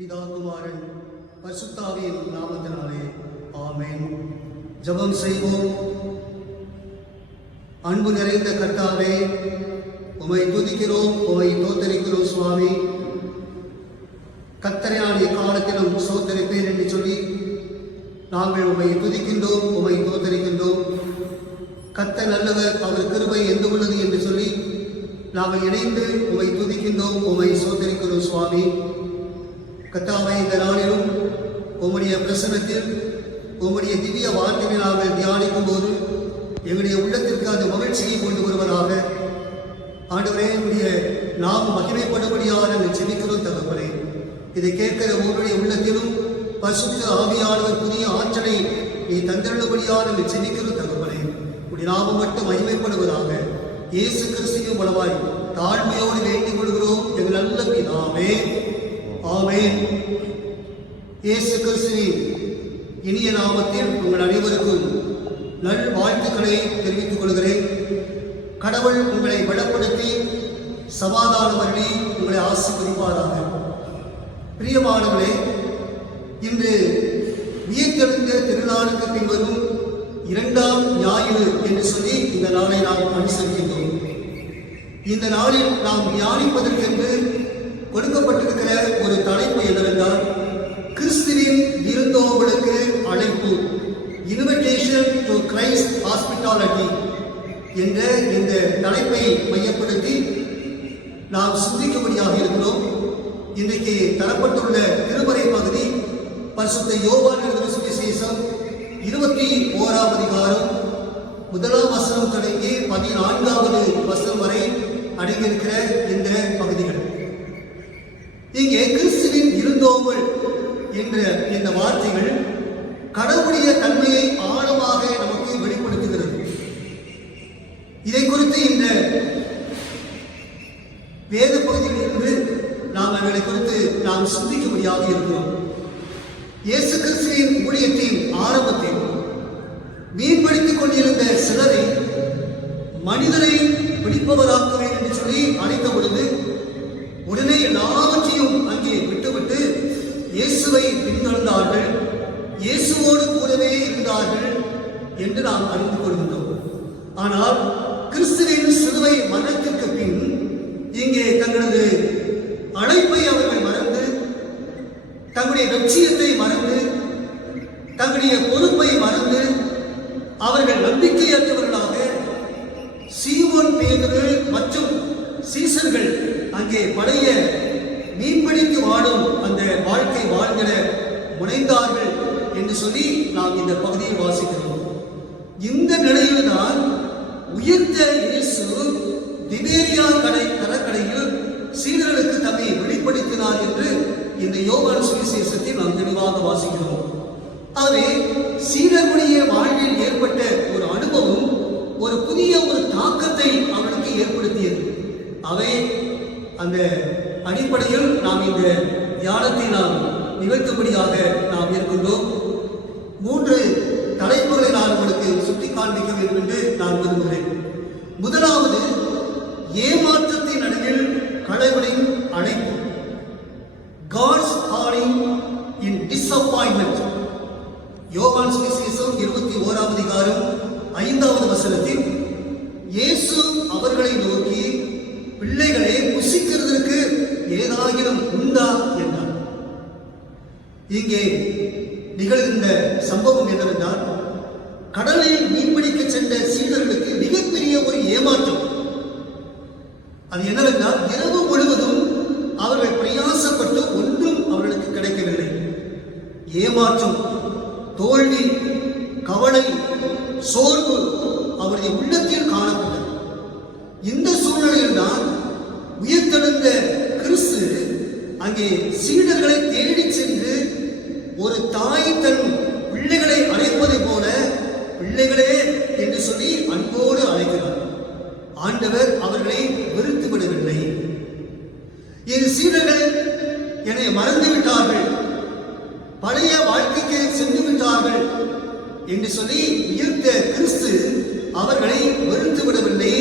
பிதா குமாரன் பரிசுத்தாவியின் நாமத்தினாலே ஆமென். ஜெபம் செய்வோம். அன்பு நிறைந்த கர்த்தாவே, உம்மை துதிக்கிறோம், உம்மை தோத்தரிக்கிறோம் சுவாமி. கர்த்தரையாகிய காலத்திலும் சோத்தரிப்பேன் என்று சொல்லி நாங்கள் உம்மை துதிக்கின்றோம், உம்மை தோத்தரிக்கின்றோம். கர்த்தர் நல்லவர், அவர் கிருபை எந்த உள்ளது என்று சொல்லி நாங்கள் இணைந்து உம்மை துதிக்கின்றோம், உம்மை சோத்தரிக்கிறோம் சுவாமி. கர்த்தாவே, இந்த நாளிலும் உம்முடைய பிரசன்னத்தில் உம்முடைய திவ்ய வார்த்தையை நாங்கள் தியானிக்கும் போது எங்களுடைய உள்ளத்திற்கு அந்த மகிழ்ச்சியை கொண்டு வருவதாக ஆண்டவரே, உடைய நாம் மகிமைப்படும்படியாக நாங்கள் செபிக்கிறோம் தகப்பனே. இதை கேட்கிற உங்களுடைய உள்ளத்திலும் பரிசுத்த ஆவியானவர் புதிய ஆற்றலை நீ தந்திருந்தபடியாக நாங்கள் செபிக்கிறோம் தகப்பனே. உடைய நாமம் மட்டும் மகிமைப்படுவதாக இயேசு கிறிஸ்துவின் மூலமாய் தாழ்மையோடு வேண்டிக் கொள்கிறோம் எங்கள் நல்ல பிதாவே, ஆமென். இயேசு கிறிஸ்துவின் இனிய நாமத்தில் உங்கள் அனைவருக்கும் நல் வாழ்த்துக்களை தெரிவித்துக் கொள்கிறேன். கடவுள் உங்களை பலப்படுத்தி சமாதானம் அருளி உங்களை ஆசீர்வதிப்பாராக. பிரியமானவர்களே, இன்று உயிர்த்தெழுந்த திருநாளுக்கு பின்வரும் 2ஆம் ஞாயிறு என்று சொல்லி இந்த நாளை நாம் அனுசரிக்கின்றோம். இந்த நாளில் நாம் தியானிப்பதற்கென்று கொடுக்கப்பட்டிருக்கிற ஒரு தலைப்பு என்னவென்றால், கிறிஸ்துவின் விருந்தோம்பலுக்கு அழைப்பு, இன்விடேஷன் டு கிரைஸ்ட் ஹாஸ்பிட்டாலிட்டி என்ற இந்த தலைப்பை மையப்படுத்தி நாம் சிந்திக்கும்படியாக இருக்கிறோம். இன்றைக்கு தரப்பட்டுள்ள திருமறை பகுதி பரிசுத்த யோவான் எழுதின சுவிசேஷம் 21ஆம் அதிகாரம் 1ஆம் வசனம் தொடங்கி 14வது வசனம் வரை அடங்கியிருக்கிற இந்த பகுதிகள். இங்கே கிறிஸ்துவின் விருந்தோம்பல் என்ற இந்த வார்த்தைகள் கடவுளுடைய தன்மையை ஆழமாக நமக்கு வெளிப்படுத்துகிறது. இதை குறித்து இந்த வேத பகுதியில் இருந்து நாம் அவர்களை குறித்து நாம் சிந்திக்கும்படியாக இருக்கிறோம். இயேசு கிறிஸ்துவின் ஊழியத்தின் ஆரம்பத்தில் மீன்பிடித்துக் கொண்டிருந்த சிலரை மனிதனை பிடிப்பவராக்குவேன் என்று சொல்லி அழைத்த பொழுது உடனே எல்லாவற்றையும் அங்கே விட்டுவிட்டு இயேசுவை பின்தொடர்ந்தார்கள், இயேசுவோடு கூடவே இருந்தார்கள் என்று நாம் அறிந்து கொள்கின்றோம். ஆனால் கிறிஸ்துவின் சிலுவை மரணத்திற்கு பின் இங்கே தங்களது அழைப்பை அவர்கள் மறந்து, தங்களுடைய லட்சியத்தை மறந்து, தங்களுடைய பொறுப்பை மறந்து அவர்கள் நம்பிக்கையற்றவர்களாக சீமோன் பேதுரு மற்றும் சீசர்கள் அங்கே பழைய மீன்பிடித்து வாழும் அந்த வாழ்க்கை வாழ்கிற முனைந்தார்கள் என்று சொல்லி நாம் இந்த பகுதியில் வாசிக்கிறோம். இந்த நிலையில்தான் உயிர்த்த இயேசு திபேரியா கடற்கரையில் சீடர்களுக்கு தம்மை வெளிப்படுத்தினார் என்று இந்த யோவான் சுவிசேஷத்தில் நாம் தெளிவாக வாசிக்கிறோம். ஆகவே சீடர்களுடைய வாழ்வில் ஏற்பட்ட ஒரு அனுபவம் ஒரு புதிய ஒரு தாக்கத்தை அவர்களுக்கு ஏற்படுத்தியது. அவை அந்த அடிப்படையில் நாம் இந்த தியானத்தை நாம் நிகழ்த்தும்படியாக நாம் இருக்கின்றோம். 3 தலைப்புகளை நான் உங்களுக்கு சுட்டி காண்பிக்க வேண்டும் என்று நான் விரும்புகிறேன். முதலாவது, ஏமாற்றத்தின் நடுவில் கடவுளின் அழைப்பு, God's calling in disappointment. யோவான் சுவிசேஷம் 21ஆம் அதிகாரம் 5வது வசனத்தில் இயேசு அவர்களை நோக்கி, பிள்ளைகளே, புசிக்கிறதற்கு ஏதாகிலும் உண்டா என்றார். இங்கே நிகழ்ந்த சம்பவம் என்னவென்றால், கடலில் மீன்பிடிக்க சென்ற சீடர்களுக்கு மிகப்பெரிய ஒரு ஏமாற்றம். அது என்னவென்றால், இரவு முழுவதும் அவர்கள் பிரயாசப்பட்டு ஒன்றும் அவர்களுக்கு கிடைக்கவில்லை. ஏமாற்றம், தோல்வி, கவலை, சோர்வு அவருடைய உள்ளத்தில் காணப்பட்டது. இந்த சூழ்நிலையில் தான் உயிர்த்தெழுந்த கிறிஸ்து அங்கே சீடர்களை தேடி சென்று ஒரு தாய் தன் பிள்ளைகளை அழைப்பதை போல, பிள்ளைகளே என்று சொல்லி அன்போடு அழைக்கிறார். ஆண்டவர் அவர்களை வெறுத்து விடவில்லை. இரு சீடர்கள் என்னை மறந்து விட்டார்கள், பழைய வாழ்க்கைக்கு சென்று விட்டார்கள் என்று சொல்லி உயிர்த்த கிறிஸ்து அவர்களை வெறுத்து விடவில்லை.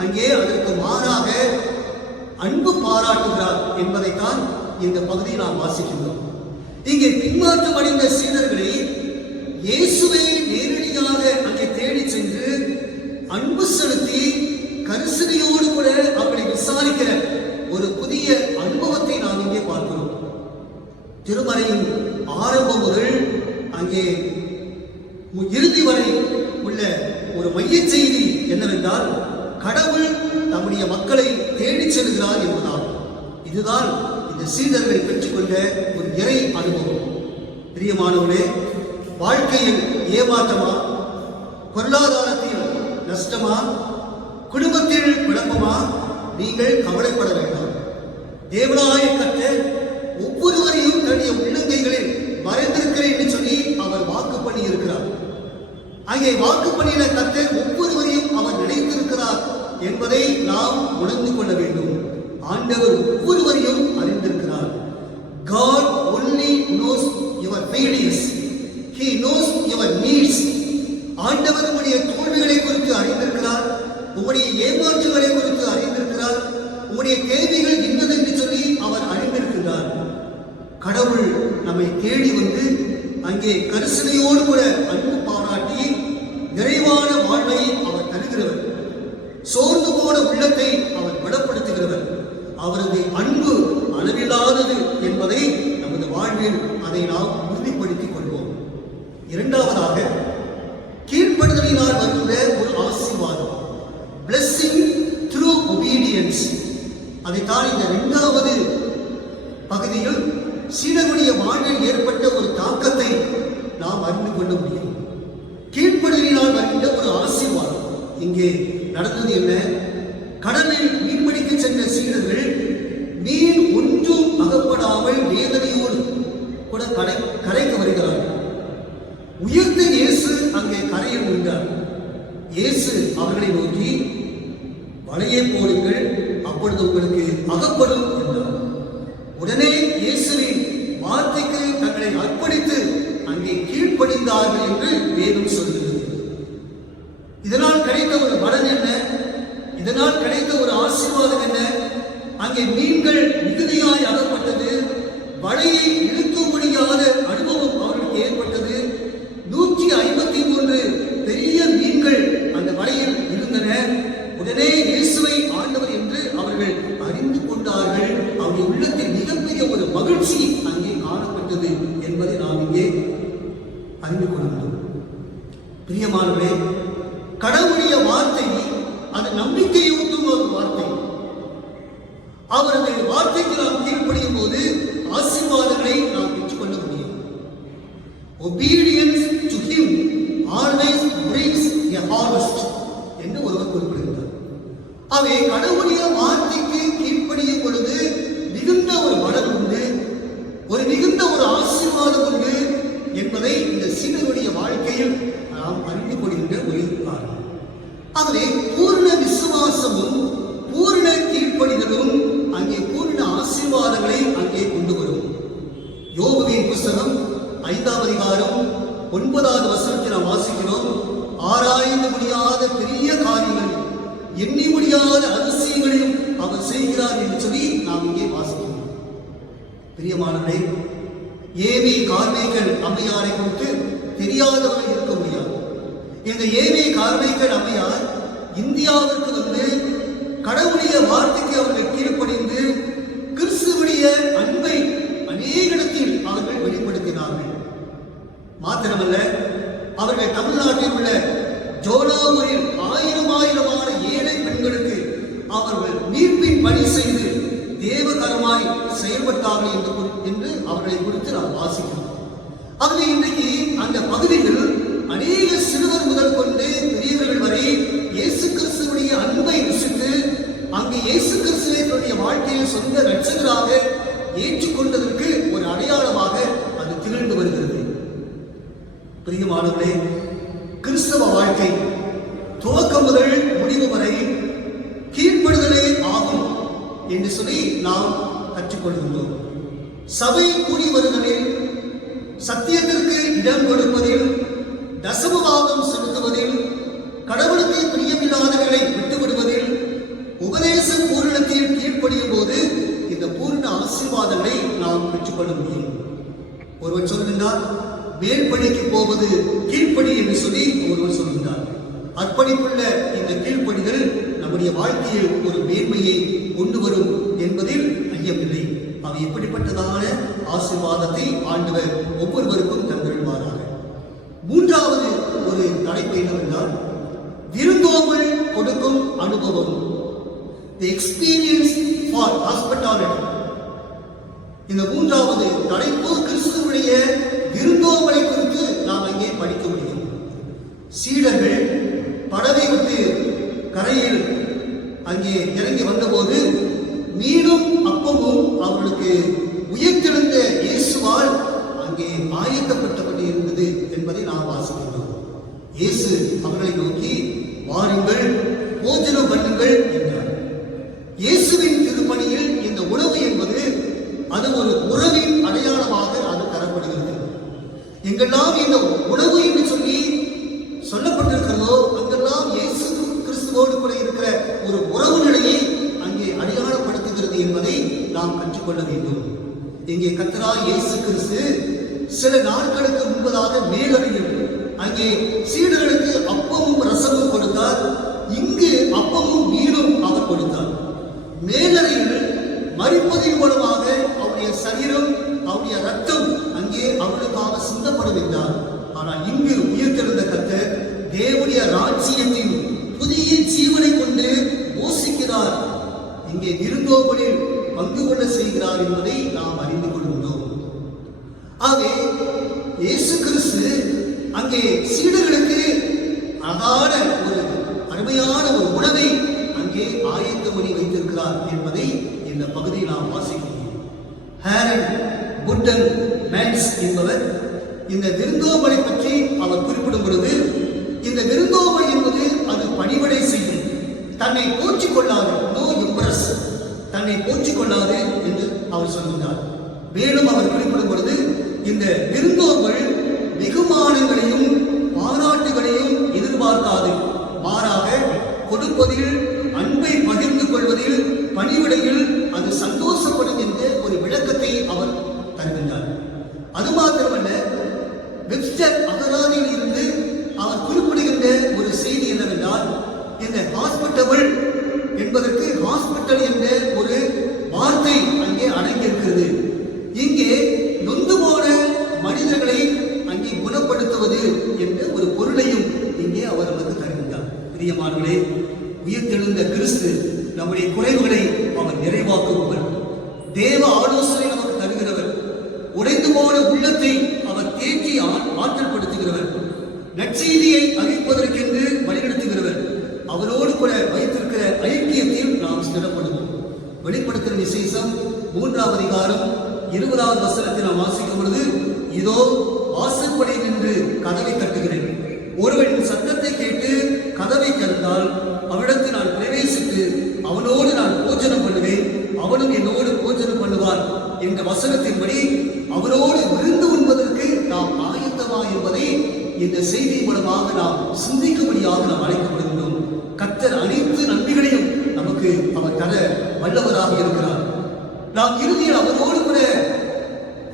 அங்கே அதற்கு மாறாக அன்பு பாராட்டுகிறார் என்பதைத்தான் இந்த பகுதியில் நாம் வாசிக்கின்றோம். இங்கே பின்மாற்றம் அடைந்த சீடர்களை இயேசுவை நேரடியாக அங்கே தேடி சென்று அன்பு செலுத்தி கரிசனையோடு கூட அவர்களை விசாரிக்கிற ஒரு புதிய அனுபவத்தை நாம் இங்கே பார்க்கிறோம். திருமறையின் ஆரம்பம் முதல் அங்கே இறுதி வரை உள்ள ஒரு மைய செய்தி என்னவென்றால், கடவுள் நம்முடைய மக்களை தேடி செல்கிறார் என்பதாகும். இதுதான் இந்த சீடர்கள் பெற்றுக்கொண்ட ஒரு இறை அனுபவம். பிரியமானவர்களே, வாழ்க்கையில் ஏமாற்றமா, பொருளாதாரத்தில் நஷ்டமா, குடும்பத்தில் குழப்பமா, நீங்கள் கவலைப்பட வேண்டாம். தேவனாய கர்த்தர் ஒவ்வொருவரையும் தன்னுடைய உள்ளங்கைகளில் மறைந்திருக்கிறேன் என்று சொல்லி அவர் வாக்கு பண்ணி இருக்கிறார். அங்கே வாக்கு பண்ணின கர்த்தர் ஒவ்வொருவரையும் அவர் நினைத்திருக்கிறார் என்பதை நாம் உணர்ந்து கொள்ள வேண்டும். ஆண்டவர் ஒவ்வொருவரையும் அறிந்திருக்கிறார். God only knows your failures. He knows your needs. ஆண்டவர் உங்களுடைய தோல்விகளை குறித்து அறிந்திருக்கிறார், உங்களுடைய ஏமாற்றுகளை குறித்து அறிந்திருக்கிறார், உங்களுடைய தேவைகள் இன்னது என்று சொல்லி அவர் அறிந்திருக்கிறார். கடவுள் நம்மை தேடி வந்து அங்கே கரிசனையோடு கூட அன்பு பாராட்டி நிறைவான வாழ்வை அவர் தருகிறவர். சோர்ந்து போன உள்ளத்தை அவர் பலப்படுத்துகிறவர். அவரது அன்பு அளவில்லாதது என்பதை நமது வாழ்வில் அதை நாம் உறுதிப்படுத்திக் கொள்வோம். இரண்டாவதாக, கீழ்ப்படுதலினால் வருகிற ஒரு ஆசீர்வாதம், blessing through obedience. அதைத்தான் இந்த இரண்டாவது பகுதியில் சீடர்களுடைய வாழ்வில் ஏற்பட்ட ஒரு தாக்கத்தை நாம் அறிந்து கொள்ள முடியும். கீழ்ப்படுதலினால் வருகின்ற ஒரு ஆசீர்வாதம். இங்கே நடந்தது என்ன? கடலில் மீன்பிடிக்க சென்ற சீடர்கள் மீன் ஒன்றும் அகப்படாமல் வேதனையோடு கூட கரைக்கு வருகிறார்கள். உயர்ந்த இயேசு அங்கே கரையில் நின்றார். இயேசு அவர்களை நோக்கி, வலையை போடுங்கள், அப்பொழுது உங்களுக்கு அகப்படும் என்றார். உடனே இயேசுவின் வார்த்தைக்கு தங்களை அர்ப்பணித்து அங்கே கீழ்ப்படிந்தார்கள் என்று வேதம் சொல்கிறது. இதனால் கிடைத்த ஒரு பலன் என்ன? இதனால் கிடைத்த ஒரு ஆசீர்வாதம் என்ன? அங்கே மீன்கள் மிகுதியாய் அகப்பட்டது. வலையை இழுக்க முடியாத அனுபவம் அவர்களுக்கு ஏற்பட்டது. 153 பெரிய மீன்கள் அந்த வலையில் இருந்தன. உடனே இயேசுவை ஆண்டவர் என்று அவர்கள் அறிந்து கொண்டார்கள். அவருடைய உள்ளத்தில் மிகப்பெரிய ஒரு மகிழ்ச்சி அங்கே காணப்பட்டது என்பதை நாம் இங்கே அறிந்து கொள்கிறோம். பிரியமானவர்களே, கடவுளுடைய வார்த்தை அது நம்பிக்கையூட்டும் ஒரு வார்த்தை. அவரது வார்த்தைக்கு நாம் கீழ்ப்படியும் போது ஆசீர்வாதங்களை நாம் பெற்றுக்கொள்ள முடியும். Obedience to him always brings a harvest என்று ஒருவர் குறிப்பிடுகிறார். அவை கடவுளுடைய வார்த்தைக்கு கீழ்ப்படியும் பொழுது மிகுந்த ஒரு பலன் உண்டு, ஒரு மிகுந்த ஒரு ஆசீர்வாதம் உண்டு என்பதை இந்த சீடருடைய வாழ்க்கையில் நாம் அறிந்து கொள்கின்ற ஒரு காரணம். ஆகவே பூர்ண விசுவாசமும் பூர்ண கீழ்ப்படிதலும் அங்கே பூர்ண ஆசீர்வாதங்களை அங்கே கொண்டு வரும். யோபுவின் புத்தகம் 5ஆம் அதிகாரம் 9வது வசனத்தில் நாம் வாசிக்கிறோம், ஆராய்ந்து முடியாத பெரிய காரியங்கள், எண்ணி முடியாத அதிசயங்களையும் அவர் செய்கிறார் என்று சொல்லி நாம் இங்கே வாசிக்கிறோம். பிரியமானவர்களே, ஏவி கார்மேக்கல் அம்மையாரை குறித்து தெரியாதவர்கள் இருக்க முடியாது. இந்த ஏவி கார்மேக்கல் அம்மையார் இந்தியாவிற்கு வந்து கடவுளுடைய வார்த்தைக்கு அவர்கள் கீழ்ப்படிந்து கிறிஸ்துவுடைய அன்பை அநேகத்தில் அவர்கள் வெளிப்படுத்தினார்கள். மாத்திரமல்ல, அவர்கள் தமிழ்நாட்டில் உள்ள ஜோலாவூரில் ஆயிரமான ஏழை பெண்களுக்கு அவர்கள் மீட்பின் பணி செய்து தேவகரமாய் செயல்பட்டார்கள் என்று அவர்களை குறித்து நாம் வாசிக்கிறோம். ஆகவே இன்றைக்கு அந்த பகுதியில் அநேக சிறுவர் முதல் கொண்டு பெரியவர்கள் வரை இயேசு கிறிஸ்துவுடைய அன்பை ருசித்து அங்கு இயேசு கிறிஸ்துவை தன்னுடைய வாழ்க்கையில் சொந்த இரட்சகராக ஏற்றுக்கொண்டதற்கு ஒரு அடையாளமாக அது திகழ்ந்து வருகிறது. பிரியமானவர்களே, கிறிஸ்தவ வாழ்க்கை துவக்கம் முதல் முடிவு வரை கீழ்ப்படுதலே ஆகும் என்று சொல்லி நாம் கற்றுக்கொள்கின்றோம். சபை கூடி வருவதில், சத்தியத்திற்கு இடம் கொடுப்பதில், தசமபாகம் செலுத்துவதில், கடவுளுக்கு பிரியமில்லாதவர்களை விட்டுவிடுவதில், உபதேச பூரணத்தில் கீழ்ப்படியும் போது இந்த பூர்ண ஆசீர்வாதங்களை கற்றுக்கொள்ள முடியும். ஒருவர் சொல்கின்றார், மேல்படிக்கு போவது கீழ்ப்படி என்று சொல்லி ஒருவர் சொல்கின்றார். அர்ப்பணிப்புள்ள இந்த கீழ்ப்படிதல் நம்முடைய வாழ்க்கையில் ஒரு மேன்மையை கொண்டு வரும் என்பதில் ஐயமில்லை. அவை எப்படிப்பட்டதான ஆசீர்வாதத்தை ஆண்டவர் ஒவ்வொருவருக்கும் தந்திருவாராக. மூன்றாவது ஒரு தலைப்பு என்னவென்றால், விருந்தோம்பல் கொடுக்கும் அனுபவம். The experience for hospitality. இந்த மூன்றாவது தலைப்பு கிறிஸ்துவுடைய விருந்தோம்பலை குறித்து நாம் அங்கே படிக்க முடியும். சீடர்கள் படவை விட்டு கரையில் அங்கே இறங்கி வந்தபோது மீனும் அப்பமும் அவர்களுக்கு உயிர்த்தெழுந்த இயேசுவால் அங்கே ஆயத்தப்பட்டபடி இருந்தது என்பதை நாம் வாசிக்கின்றோம். இயேசு அவர்களை நோக்கி, வாருங்கள், போஜனம் பண்ணுங்கள் என்றார். இயேசுவின் திருப்பணியில் இந்த உணவு என்பது அது ஒரு உறவின் அடையாளமாக அது தரப்படுகிறது. எங்கெல்லாம் இந்த உணவு என்று சொல்லி சொல்லப்பட்டிருக்கிறதோ அங்கெல்லாம் இயேசு கிறிஸ்துவோடு கூட இருக்கிற ஒரு உறவு நிலையை அங்கே அடையாளப்படுத்துகிறது என்பதை நாம் கற்றுக்கொள்ள வேண்டும். இங்கே கர்த்தராகிய இயேசு கிறிஸ்து சில நாட்களுக்கு முன்பதாக மேலறையில் அங்கே சீடர்களுக்கு அப்பமும் ரசமும் கொடுத்தார். இங்கு அப்பமும் மீனும் அவர் கொடுத்தார். மேலறையில் மரிப்பதின் மூலமாக அவருடைய சரீரம், அவருடைய ரத்தம் அங்கே அவர்களுக்காக சிந்தப்படும் என்றார். ஆனால் இங்கு உயிர்த்தெழுந்த கர்த்தர் தேவனுடைய ராஜ்யத்தின் புதிய ஜீவனை கொண்டு போஷிக்கிறார். இங்கே விருந்தோம்பலில் பங்கு கொள்ள செய்கிறார் என்பதை நாம் அறிந்து கொள்கின்றோம். ஆகவே இயேசு கிறிஸ்து அங்கே சீடர்களுக்கு அழகான ஒரு அருமையான ஒரு உணவை அங்கே ஆயத்தம் பண்ணி வைத்திருக்கிறார் என்பதை இந்த பகுதியில் நாம் வாசிக்கிறோம். ஹாரன் புட்டன் மேன்ஸ் என்பவர் இந்த விருந்தோம்பலை பற்றி அவர் குறிப்பிடும் பொழுது, இந்த விருந்தோம்பல் என்பது அது பணிவிடை செய்யும், தன்னை போற்றிக் கொள்ளாது, நோ இம்ப்ரஸ், தன்னை போற்றிக் கொள்ளாது என்று அவர் சொல்கிறார். மேலும் அவர் குறிப்பிடும் பொழுது, இந்த விருந்தோம்பல் வெகுமானங்களையும் பாராட்டுகளையும் எதிர்பார்க்காது, மாறாக கொடுப்பதில், அன்பை பகிர்ந்து கொள்வதில், பணிவிடையில் அது சந்தோஷப்படும் என்ற ஒரு விளக்கத்தை அவர் தருகின்றார். அது மாத்திரமல்ல, வெப்ஸ்டர் அகராதியில் இருந்து அவர் குறிப்பிடுகின்ற ஒரு செய்தி என்னவென்றால், இந்த ஹாஸ்பிட்டபிள் என்பதற்கு ஹாஸ்பிட்டல் என்ற ஒரு வார்த்தை அங்கே அடங்கியிருக்கிறது. இங்கே நொந்து போன மனிதர்களை அங்கே குணப்படுத்துவது என்ற ஒரு பொருளையும் இங்கே அவர் நமக்கு தருகின்றார். பிரியமானவர்களே, உயிர்த்தெழுந்த கிறிஸ்து நம்முடைய குறைவுகளை அவர் நிறைவாக்குபவர், தேவ ஆலோசனை நமக்கு தருகிறவர், உடைந்து போன உள்ளத்தை அவர் தேற்றி ஆற்றல் படுத்துகிறவர், நற்செய்தியை அறிவிப்பதற்கென்று வழிநடத்துகிறவர். அவரோடு கூட வைத்திருக்கிற ஐக்கியத்தில் நாம் ஸ்திரப்படுவோம். வெளிப்படுத்துகிற விசேஷம் 3ஆம் அதிகாரம் 20வது வசனத்தை நாம் வாசிக்கும் பொழுது, இதோ வாசற்படி நின்று கதவை தட்டுகிறேன், ஒருவன் சத்தத்தை கேட்டு கதவை திறந்தால் அவனிடத்தில் நான் பிரவேசித்து அவனோடு நான் போஜனம் பண்ணுவேன், அவனும் என்னோடு போஜனம் பண்ணுவார் என்ற வசனத்தின்படி அவரோடு விருந்து உண்பதற்கு நாம் ஆயத்தமா என்பதை இந்த செய்தி மூலமாக நாம் சிந்திக்கும்படியாக நாம் அழைக்கப்படுகின்றோம். கர்த்தர் அனைத்து நன்மைகளையும் நமக்கு அவர் தர வல்லவராக இருக்கிறார். நாம் இறுதியில் அவரோடு கூட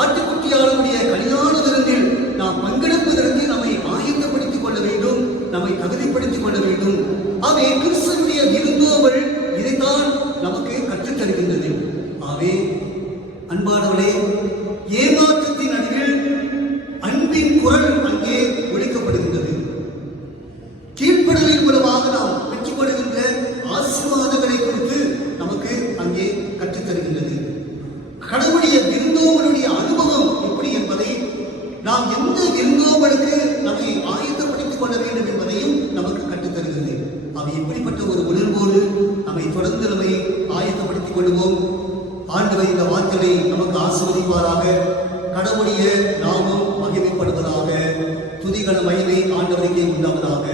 ஆட்டுக்குட்டியாளருடைய கல்யாண விருந்தில் நாம் பங்கெடுப்பதற்கு நம்மை ஆயத்தப்படுத்திக் கொள்ள வேண்டும், நம்மை தகுதிப்படுத்திக் கொள்ள வேண்டும். ஆகவே கிறிஸ்துவுடைய விருந்தோம்பல் இதைத்தான் நமக்கு கற்றுத் தருகின்றது. ஆகவே அன்பானவர்களே, ஏமாற்றத்தின் அடியில் அன்பின் குரல் அங்கே ஒலிக்கப்படுகின்றது. கீழ்ப்படுதலின் மூலமாக நாம் பெற்றுக்கொள்கின்ற ஆசீர்வாதங்களை குறித்து நமக்கு அங்கே கற்றுத் தருகின்றது. கடவுளுடைய விருந்தோம்பலுடைய அனுபவம் எப்படி என்பதை, நாம் எந்த விருந்தோம்பலுக்கு நம்மை ஆயத்தப்படுத்திக் கொள்ள வேண்டும் என்பதையும் நமக்கு கற்றுத் தருகிறது. அவை எப்படிப்பட்ட ஒரு உணர்வோடு நம்மை தொடர்ந்து நம்மை ஆயத்தப்படுத்திக் கொள்வோம். ஆண்டவர் இந்த வார்த்தைகளை நமக்கு ஆசீர்வதிப்பாராக. கடவுளுடைய நாமம் மகிமைப்படுவதாக. துதிகன மகிமை ஆண்டவருக்கே உண்டாவதாக.